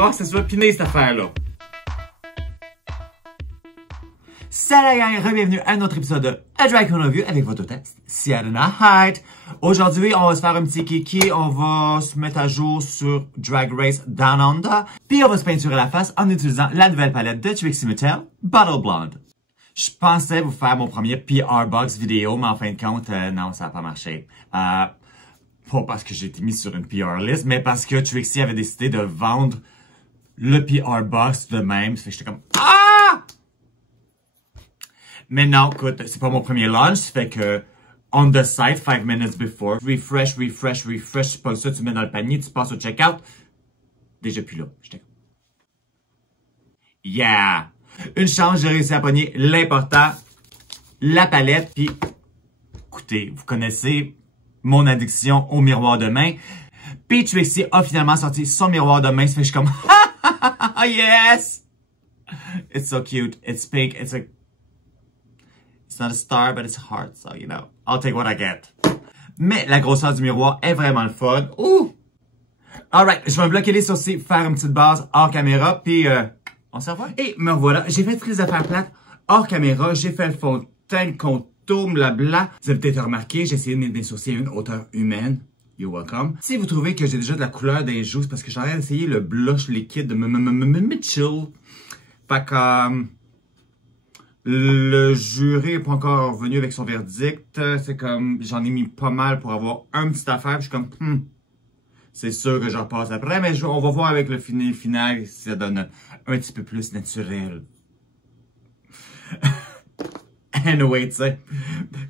voir si ça soit piné cette affaire-là. Salut la gang, bienvenue à un autre épisode de A Drag Queen Review avec votre texte, Sienna Height. Aujourd'hui, on va se faire un petit kiki, on va se mettre à jour sur Drag Race Down Under, puis on va se peinturer la face en utilisant la nouvelle palette de Trixie Mattel, Bottle Blonde. Je pensais vous faire mon premier PR Box vidéo, mais en fin de compte, non, ça n'a pas marché. Pas parce que j'ai été mis sur une PR list, mais parce que Trixie avait décidé de vendre le PR Box de même. Ça fait que j'étais comme, ah! Mais non, écoute, c'est pas mon premier launch, ça fait que, on the site, 5 minutes before, refresh, c'est pas ça, tu mets dans le panier, tu passes au checkout. Déjà plus là. J'étais comme, yeah! Une chance, j'ai réussi à pogner l'important, la palette, puis écoutez, vous connaissez mon addiction au miroir de main. Puis Trixie a finalement sorti son miroir de main, ça fait que je suis comme, yes! It's so cute, it's pink, it's not a star, but it's a heart, so you know, I'll take what I get. Mais la grosseur du miroir est vraiment le fun. Ouh! Alright, je vais me bloquer les sourcils, faire une petite base hors caméra, puis on se revoit. Et me revoilà, j'ai fait toutes les affaires plates hors caméra, j'ai fait le fond de teint, le contour, blabla. Vous avez peut-être remarqué, j'ai essayé de mettre mes sourcils à une hauteur humaine. You're welcome. Si vous trouvez que j'ai déjà de la couleur des joues, c'est parce que j'aurais essayé le blush liquide de Mitchell. Fait que le jury n'est pas encore revenu avec son verdict. C'est comme, j'en ai mis pas mal pour avoir un petit affaire. Puis je suis comme, c'est sûr que je repasse après. Mais on va voir avec le final si ça donne un petit peu plus naturel. Anyway, tu sais.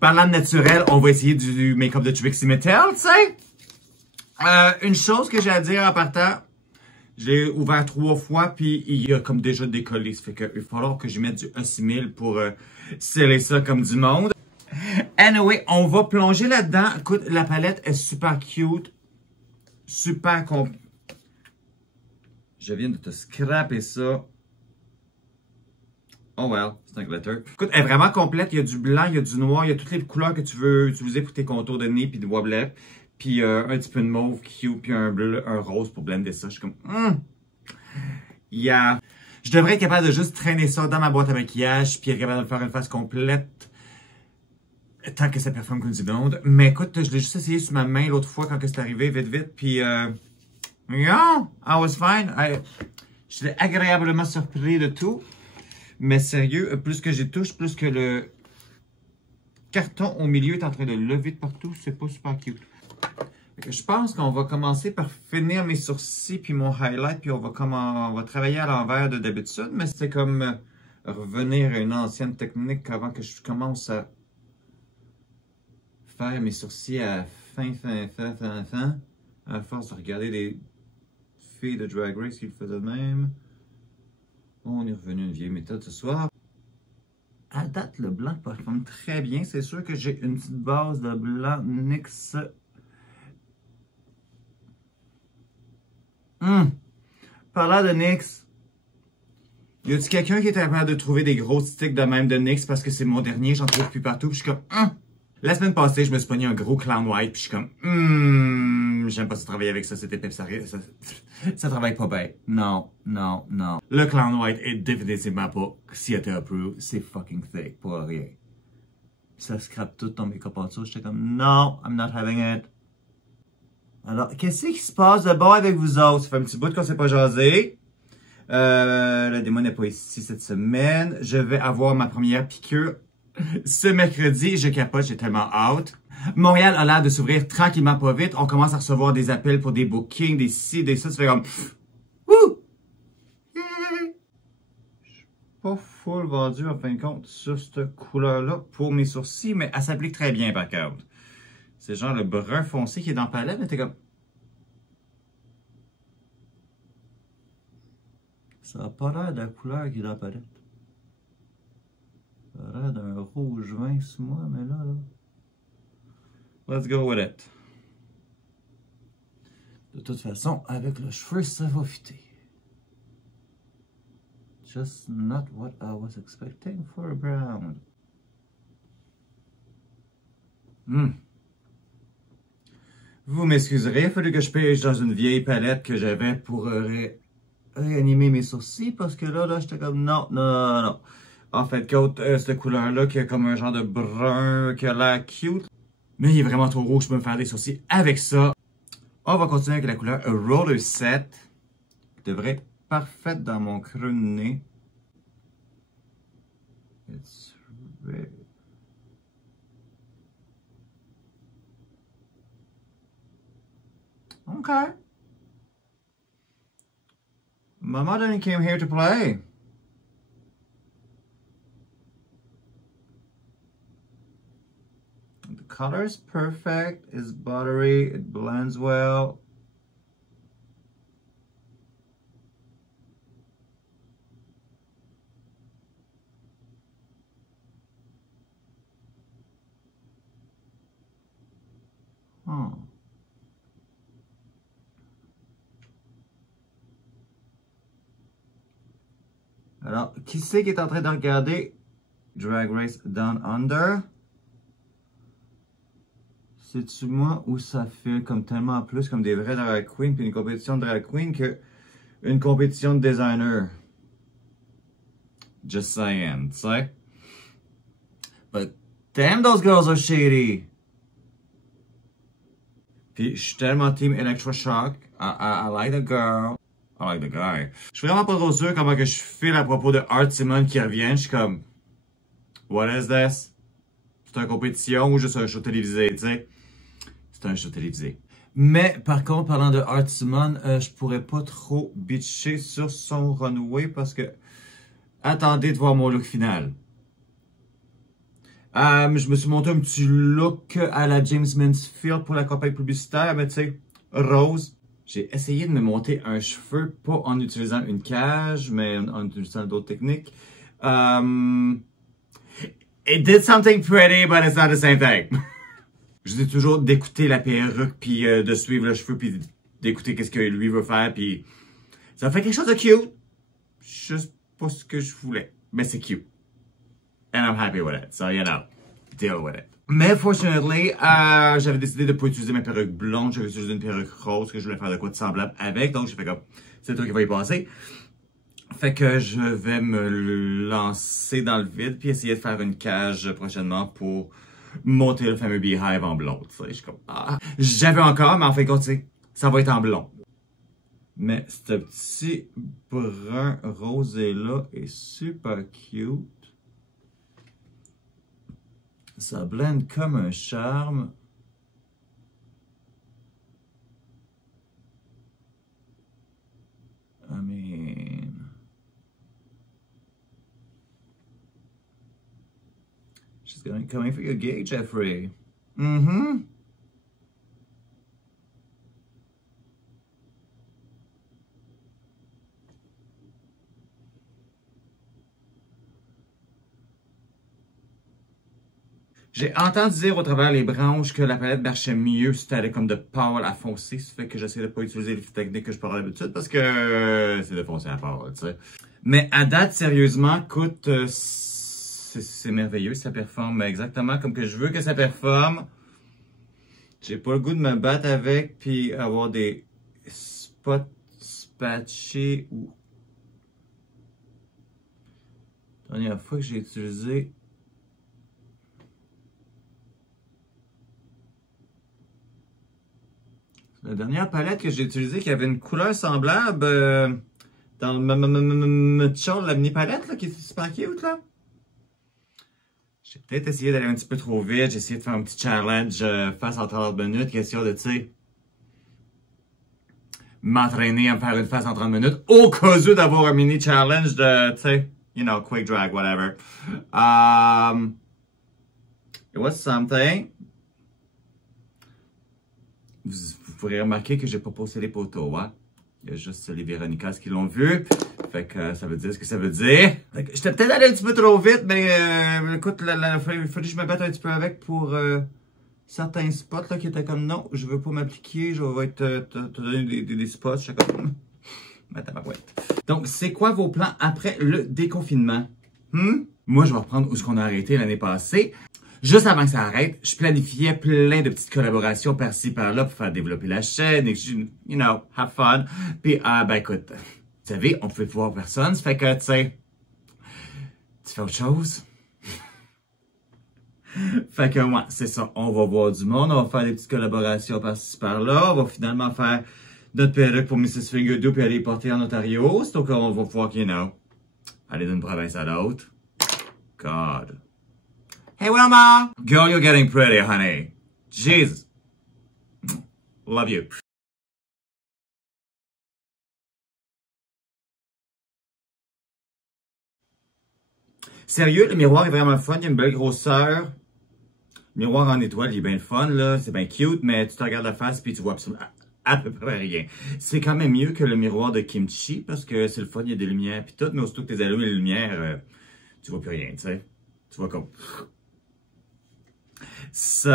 Parlant de naturel, on va essayer du make-up de Trixie Mattel, tu sais. Une chose que j'ai à dire en partant. J'ai ouvert 3 fois, puis il a comme déjà décollé. Ça fait qu'il va falloir que je mette du A6000 pour sceller ça comme du monde. Anyway, on va plonger là-dedans. Écoute, la palette est super cute. Super Je viens de te scraper ça. Oh well, c'est un glitter. Écoute, elle est vraiment complète. Il y a du blanc, il y a du noir, il y a toutes les couleurs que tu veux utiliser pour tes contours de nez puis de voix bleu. Puis un petit peu de mauve cute, puis un bleu, un rose pour blender ça. Je suis comme, yeah. Je devrais être capable de juste traîner ça dans ma boîte à maquillage, puis être capable de faire une face complète, tant que ça performe comme du blonde. Mais écoute, je l'ai juste essayé sur ma main l'autre fois quand c'est arrivé, vite, puis yeah, I was fine. J'étais agréablement surpris de tout. Mais sérieux, plus que j'y touche, plus que le carton au milieu est en train de lever de partout, c'est pas super cute. Je pense qu'on va commencer par finir mes sourcils puis mon highlight, puis on va travailler à l'envers de d'habitude, mais c'est comme revenir à une ancienne technique avant que je commence à faire mes sourcils à fin. À force de regarder des filles de Drag Race qui le faisaient de même. On est revenu à une vieille méthode ce soir. À date, le blanc performe très bien. C'est sûr que j'ai une petite base de blanc NYX. Parlant de NYX, y a-t-il quelqu'un qui est capable de trouver des gros sticks de même de NYX parce que c'est mon dernier, j'en trouve plus partout, puis je suis comme, La semaine passée, je me suis pogné un gros clown white, puis je suis comme, j'aime pas ça travailler avec ça, c'était pepsaré, ça travaille pas bien. Non. Le clown white est définitivement pas CTA approved, c'est fucking fake, pour rien. Ça scrape tout ton make-up en dessous, j'étais comme, no, I'm not having it. Alors, qu'est-ce qui se passe de bon avec vous autres? Ça fait un petit bout qu'on s'est pas jasé. Le démon n'est pas ici cette semaine. Je vais avoir ma première piqûre ce mercredi. Je capote, j'ai tellement hâte. Montréal a l'air de s'ouvrir tranquillement pas vite. On commence à recevoir des appels pour des bookings, des ci, des ça. Ça fait comme, wouh! Je suis pas full vendu en fin de compte sur cette couleur-là pour mes sourcils, mais elle s'applique très bien par contre. C'est genre le brun foncé qui est dans la palette, mais t'es comme... Ça n'a pas l'air de la couleur qui est dans la palette. Ça a l'air d'un rouge vin sur moi, mais là... Let's go with it. De toute façon, avec le cheveu, ça va fitter. Just not what I was expecting for a brown. Vous m'excuserez, il a fallu que je pêche dans une vieille palette que j'avais pour réanimer mes sourcils parce que là, j'étais comme non, non, non, non. En fait, cette couleur-là qui a comme un genre de brun qui a l'air cute. Mais il est vraiment trop rouge, je peux me faire des sourcils avec ça. On va continuer avec la couleur Roller Set. Qui devrait être parfaite dans mon creux de nez. It's really... Okay. Mama didn't came here to play. The color is perfect. It's buttery. It blends well. Alors, qui c'est qui est en train de regarder Drag Race Down Under? C'est-tu moi ou ça fait comme tellement plus comme des vrais drag queens puis une compétition de drag queen que une compétition de designer? Just saying, tu sais? But damn, those girls are shady! Puis je suis tellement team Electroshock. I like the girl. I like the guy. Je suis vraiment pas trop sûr comment que je file à propos de Art Simon qui revient. Je suis comme, what is this? C'est une compétition ou juste un show télévisé, tu sais? C'est un show télévisé. Mais par contre, parlant de Art Simon, je pourrais pas trop bitcher sur son runway parce que attendez de voir mon look final. Je me suis monté un petit look à la James Mansfield pour la campagne publicitaire, mais tu sais, rose. J'ai essayé de me monter un cheveu, pas en utilisant une cage, mais en utilisant d'autres techniques. It did something pretty, but it's not the same thing. Je dis toujours d'écouter la perruque, puis de suivre le cheveu, puis d'écouter qu'est-ce que lui veut faire, puis ça fait quelque chose de cute. Juste pas ce que je voulais, mais c'est cute. And I'm happy with it, so you know, deal with it. Mais fortunately, j'avais décidé de pas utiliser ma perruque blonde, j'avais utilisé une perruque rose que je voulais faire de quoi de semblable avec, donc j'ai fait comme, c'est le truc qui va y passer. Fait que je vais me lancer dans le vide puis essayer de faire une cage prochainement pour monter le fameux beehive en blond. Tu sais, je suis comme, j'avais encore, mais en fait, tu sais, ça va être en blond. Mais ce petit brun rosé là est super cute. Ça blende comme un charme. I mean... She's coming for your gig, Jeffrey. Mm-hmm. J'ai entendu dire au travers les branches que la palette marchait mieux si t'allais comme de pâle à foncé. Ça fait que j'essaie de pas utiliser les techniques que je parle d'habitude parce que c'est de foncer à pâle, tu sais. Mais à date, sérieusement, écoute, c'est merveilleux. Ça performe exactement comme que je veux que ça performe. J'ai pas le goût de me battre avec puis avoir des spots spatchés ou... La dernière fois que j'ai utilisé... La dernière palette que j'ai utilisée qui avait une couleur semblable dans le la mini palette là, qui est super cute là. J'ai peut-être essayé d'aller un petit peu trop vite. J'ai essayé de faire un petit challenge face en 30 minutes, question de, tu sais, m'entraîner à me faire une face en 30 minutes au cas où d'avoir un mini challenge de, tu sais, you know, quick drag, whatever. It was something. Vous pourrez remarquer que j'ai pas posté les poteaux, hein? Il y a juste les Véronicas qui l'ont vu. Fait que ça veut dire ce que ça veut dire. J'étais peut-être allé un petit peu trop vite, mais écoute, il fallait que je me batte un petit peu avec pour certains spots là, qui étaient comme non, je veux pas m'appliquer, je vais te donner des spots. Je suis comme donc, c'est quoi vos plans après le déconfinement? Moi, je vais reprendre où est-ce qu'on a arrêté l'année passée. Juste avant que ça arrête, je planifiais plein de petites collaborations par-ci, par-là pour faire développer la chaîne et, you know, have fun. Puis, ben écoute, Vous savez, on peut voir personne, ça fait que, tu sais, tu fais autre chose. Fait que, ouais, c'est ça. On va voir du monde, on va faire des petites collaborations par-ci par-là, on va finalement faire notre perruque pour Mrs. Finger 2 puis aller porter en Ontario. Donc, on va voir, you know, aller d'une province à l'autre. God. Hey, Wilma! Girl, you're getting pretty, honey. Jesus. Love you. Sérieux, le miroir est vraiment fun, il y a une belle grosseur. Le miroir en étoile, il est bien fun, là. C'est bien cute, mais tu te regardes la face puis tu vois absolument à peu près rien. C'est quand même mieux que le miroir de Kimchi parce que c'est le fun, il y a des lumières puis tout, mais aussitôt que tu allumes les lumières, tu vois plus rien, tu sais. Tu vois comme... So,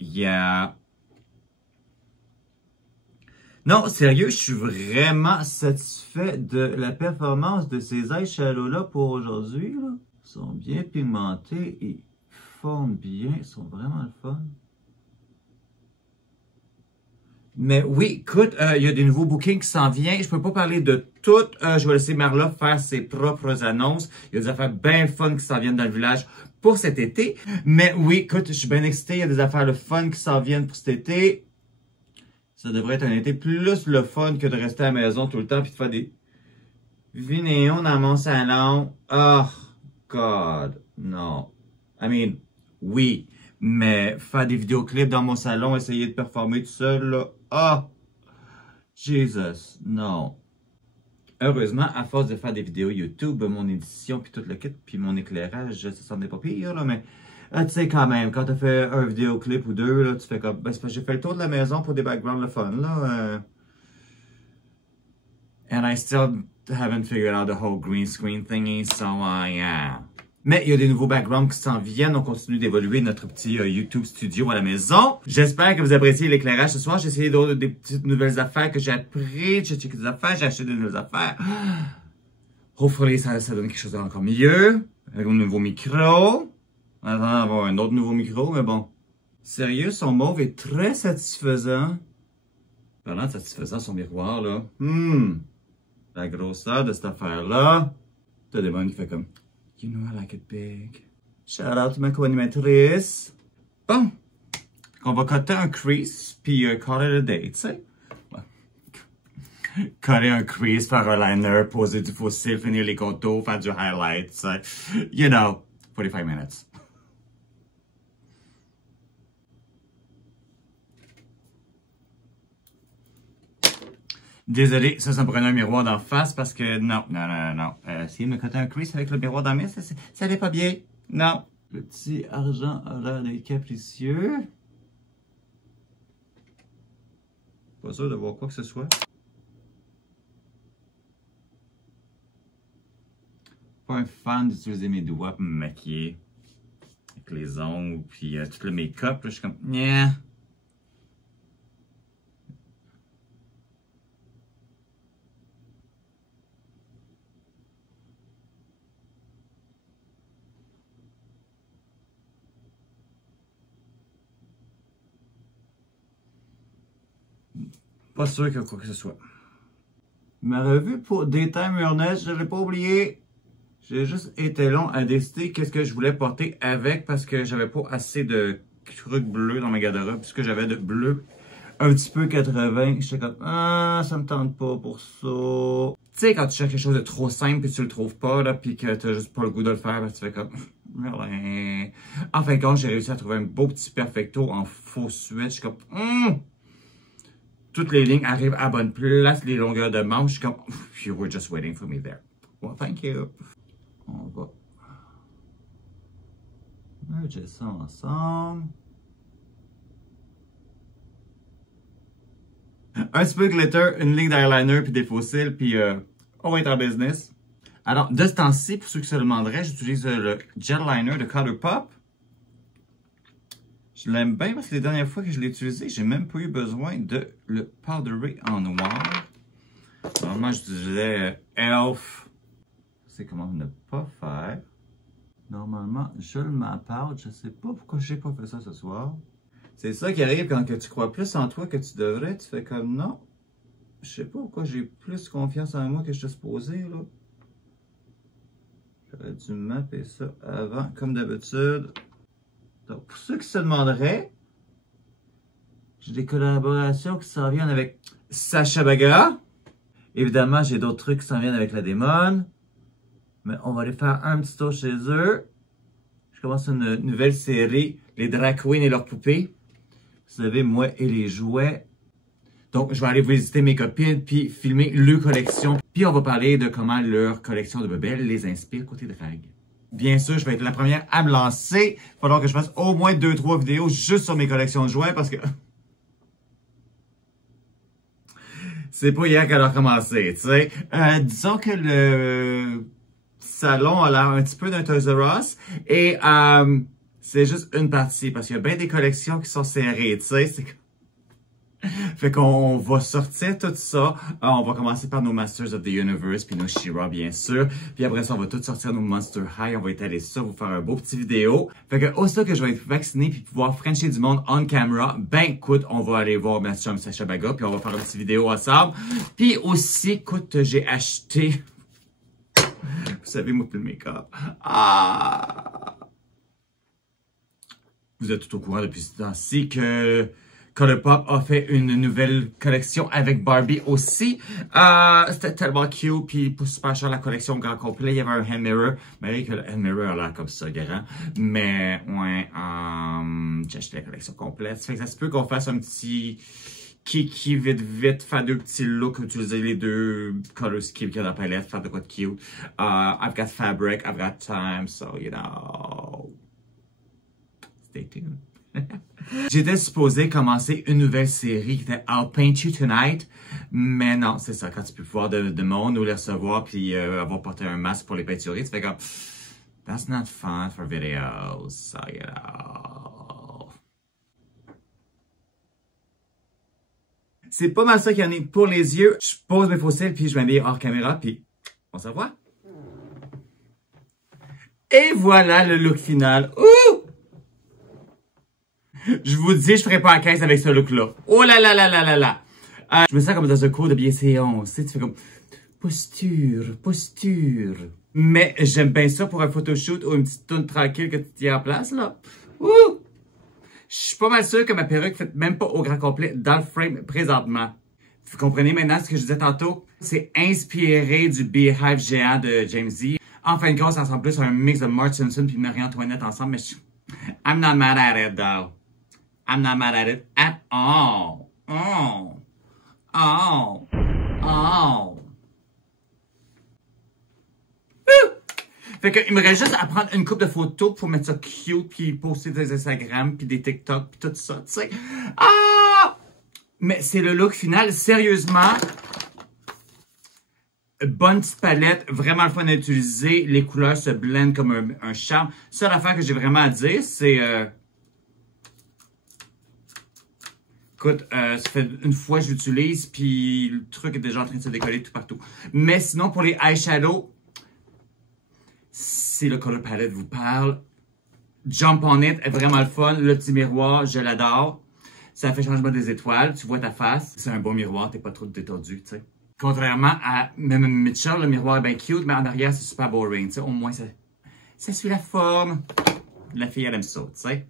yeah. Non, sérieux, je suis vraiment satisfait de la performance de ces eyeshadows-là pour aujourd'hui. Ils sont bien pigmentés et fondent bien. Ils sont vraiment le fun. Mais oui, écoute, il y a des nouveaux bookings qui s'en viennent. Je peux pas parler de tout. Je vais laisser Marla faire ses propres annonces. Il y a des affaires bien fun qui s'en viennent dans le village pour cet été. Mais oui, écoute, je suis bien excité. Il y a des affaires de fun qui s'en viennent pour cet été. Ça devrait être un été plus le fun que de rester à la maison tout le temps puis de faire des vidéos dans mon salon. Oh, God, non. I mean, oui, mais faire des vidéoclips dans mon salon, essayer de performer tout seul, là. Oh, Jesus, non. Heureusement, à force de faire des vidéos YouTube, mon édition puis tout le kit puis mon éclairage, ça s'en est pas pire, là, mais... tu sais, quand même, quand t'as fait un vidéoclip ou deux, là, tu fais comme... Ben, c'est parce que j'ai fait le tour de la maison pour des backgrounds le fun, là. And I still haven't figured out the whole green screen thingy, so, yeah. Mais il y a des nouveaux backgrounds qui s'en viennent. On continue d'évoluer notre petit YouTube studio à la maison. J'espère que vous appréciez l'éclairage ce soir. J'ai essayé des petites nouvelles affaires que j'ai apprises. J'ai checké des affaires, j'ai acheté des nouvelles affaires. Hopefully, ça donne quelque chose d'encore mieux. Avec un nouveau micro. On attend d'avoir un autre nouveau micro, mais bon. Sérieux, son mauve est très satisfaisant. Parlant de satisfaisant, son miroir, là. La grosseur de cette affaire-là. T'as des bonnes qui fait comme... You know I like it big. Shout out to ma co-animatrice. Bon. On va cutter un crease, puis call it a day, tu sais. Ouais. Coller un crease, faire un liner, poser du fossile, finir les contours, faire du highlight, tu sais. You know, 45 minutes. Désolé, ça me prenait un miroir d'en face parce que non. Essayer de me coter un crease avec le miroir d'en face, ça allait pas bien. Non. Le petit argent a l'air d'être capricieux. Pas sûr de voir quoi que ce soit. Pas un fan d'utiliser mes doigts pour me maquiller. Avec les ongles, puis tout le make-up, je suis comme, yeah. Pas sûr que quoi que ce soit. Ma revue pour Daytime Urness, je ne l'ai pas oublié. J'ai juste été long à décider qu'est-ce que je voulais porter avec parce que j'avais pas assez de trucs bleus dans ma garde-robe. Puisque j'avais de bleu un petit peu 80. J'étais comme, ça me tente pas pour ça. Tu sais, quand tu cherches quelque chose de trop simple et tu le trouves pas, là, puis que t'as juste pas le goût de le faire, ben, tu fais comme, en fin de compte, j'ai réussi à trouver un beau petit perfecto en faux suède. Je suis comme, toutes les lignes arrivent à bonne place, les longueurs de manche. Je suis comme, you were just waiting for me there. Well, thank you. On va merger ça ensemble. Un petit peu de glitter, une ligne d'eyeliner, puis des faux cils, puis on va être en business. Alors, de ce temps-ci, pour ceux qui se demanderaient, j'utilise le gel liner de ColourPop. Je l'aime bien parce que les dernières fois que je l'ai utilisé, j'ai même pas eu besoin de le powderer en noir. Normalement, j'utilisais Elf. C'est comment ne pas faire. Normalement, je le m'appelle. Je sais pas pourquoi j'ai pas fait ça ce soir. C'est ça qui arrive quand que tu crois plus en toi que tu devrais. Tu fais comme non. je sais pas pourquoi j'ai plus confiance en moi que je suis supposé, là. J'aurais dû mapper ça avant, comme d'habitude. Donc, pour ceux qui se demanderaient, j'ai des collaborations qui s'en viennent avec Sacha Baga. Évidemment, j'ai d'autres trucs qui s'en viennent avec la démon. Mais on va aller faire un petit tour chez eux. Je commence une nouvelle série, les drag queens et leurs poupées. Vous savez, moi et les jouets. Donc, je vais aller visiter mes copines, puis filmer leur collection. Puis, on va parler de comment leur collection de bebelles les inspire côté drag. Bien sûr, je vais être la première à me lancer. Il va falloir que je fasse au moins 2-3 vidéos juste sur mes collections de jouets parce que... c'est pas hier qu'elle a commencé, tu sais. Disons que le salon a l'air un petit peu d'un Toys R Us et c'est juste une partie parce qu'il y a bien des collections qui sont serrées, tu sais. Fait qu'on va sortir tout ça. On va commencer par nos Masters of the Universe, puis nos She-Ra, bien sûr. Puis après ça, on va tout sortir nos Monster High. On va étaler ça, vous faire un beau petit vidéo. Fait que, aussitôt que je vais être vacciné puis pouvoir frencher du monde on camera, ben écoute, on va aller voir ma chum Sacha Baga, puis on va faire une petite vidéo ensemble. Puis aussi, écoute, j'ai acheté... Vous savez, moi, plus le make-up. Vous êtes tout au courant depuis ce temps-ci que... Colourpop a fait une nouvelle collection avec Barbie aussi. C'était tellement cute, puis pour super cher la collection au grand complet, il y avait un hand mirror. Mais que le hand mirror a l'air comme ça, grand. Mais ouais, j'ai acheté la collection complète. Ça fait que ça se peut qu'on fasse un petit kiki vite, faire deux petits looks, utiliser les deux color schemes qu'il y a dans la palette, faire de quoi de cute. I've got fabric, I've got time, so you know, stay tuned. J'étais supposé commencer une nouvelle série qui était I'll Paint You Tonight, mais non, c'est ça, quand tu peux voir de monde ou les recevoir puis avoir porté un masque pour les peinturer, tu fais comme that's not fun for videos, so you know. C'est pas mal ça qu'il y en a pour les yeux. Je pose mes fossiles puis je m'habille hors caméra puis on se revoit. Et voilà le look final. Ouh! Je vous dis, je ferai pas la caisse avec ce look-là. Oh là là là là là là. Je me sens comme dans un cours de bienséance. Tu sais, tu fais comme posture. Mais j'aime bien ça pour un photoshoot ou une petite toune tranquille que tu tiens en place, là. Ouh! Je suis pas mal sûr que ma perruque fait même pas au grand complet dans le frame présentement. Vous comprenez maintenant ce que je disais tantôt? C'est inspiré du Beehive géant de James Z. En fin de compte, ça ressemble plus à un mix de Marge Simpson puis Marie-Antoinette ensemble, mais I'm not mad at it, though. I'm not mad at it at all. Fait que, il me reste juste à prendre une couple de photos pour mettre ça cute, puis poster des Instagram, puis des TikTok, puis tout ça, tu sais. Mais c'est le look final, sérieusement. Bonne petite palette, vraiment le fun à utiliser. Les couleurs se blendent comme un charme. Seule affaire que j'ai vraiment à dire, c'est... Écoute, ça fait une fois que je l'utilise, puis le truc est déjà en train de se décoller tout partout. Mais sinon, pour les eyeshadows, si le color palette vous parle, Jump on It est vraiment le fun. Le petit miroir, je l'adore. Ça fait changement des étoiles, tu vois ta face. C'est un bon miroir, t'es pas trop détendu, tu sais. Contrairement à même Mitchell, le miroir est bien cute, mais en arrière, c'est super boring, tu sais. Au moins, ça suit la forme. La fille, elle aime ça, tu sais.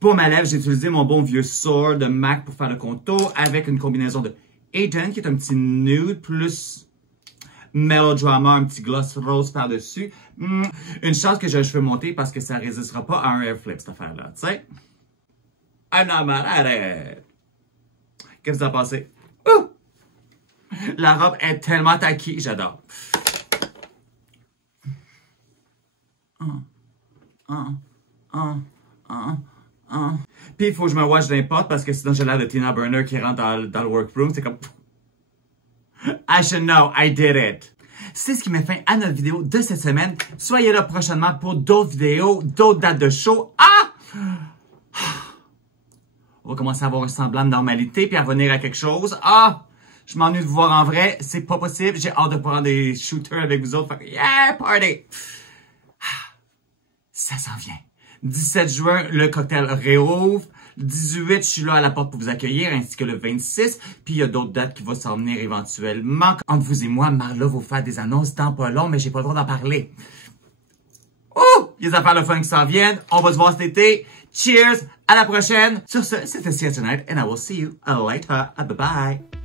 Pour ma lèvre, j'ai utilisé mon bon vieux Sword de MAC pour faire le contour avec une combinaison de Aiden, qui est un petit nude, plus Melodrama, un petit gloss rose par-dessus. Une chance que j'ai les cheveux montés parce que ça résistera pas à un hair flip, cette affaire-là, tu sais. I'm not mad at it. Qu'est-ce que vous en pensez? La robe est tellement taquée, j'adore. Puis il faut que je me watch d'un pote parce que sinon j'ai l'air de Tina Burner qui rentre dans le workroom. C'est comme... I should know, I did it. C'est ce qui met fin à notre vidéo de cette semaine. Soyez là prochainement pour d'autres vidéos, d'autres dates de show. On va commencer à avoir un semblant de normalité puis à revenir à quelque chose. Je m'ennuie de vous voir en vrai. C'est pas possible. J'ai hâte de prendre des shooters avec vous autres. Fait que, yeah, party! Ça s'en vient. 17 juin, le cocktail réouvre. Le 18, je suis là à la porte pour vous accueillir, ainsi que le 26. Puis il y a d'autres dates qui vont s'en venir éventuellement. Entre vous et moi, Marla va vous faire des annonces dans pas long, mais j'ai pas le droit d'en parler. Oh! Les affaires le fun qui s'en viennent. On va se voir cet été. Cheers! À la prochaine! Sur ce, c'était See You Tonight, and I will see you later. Bye bye!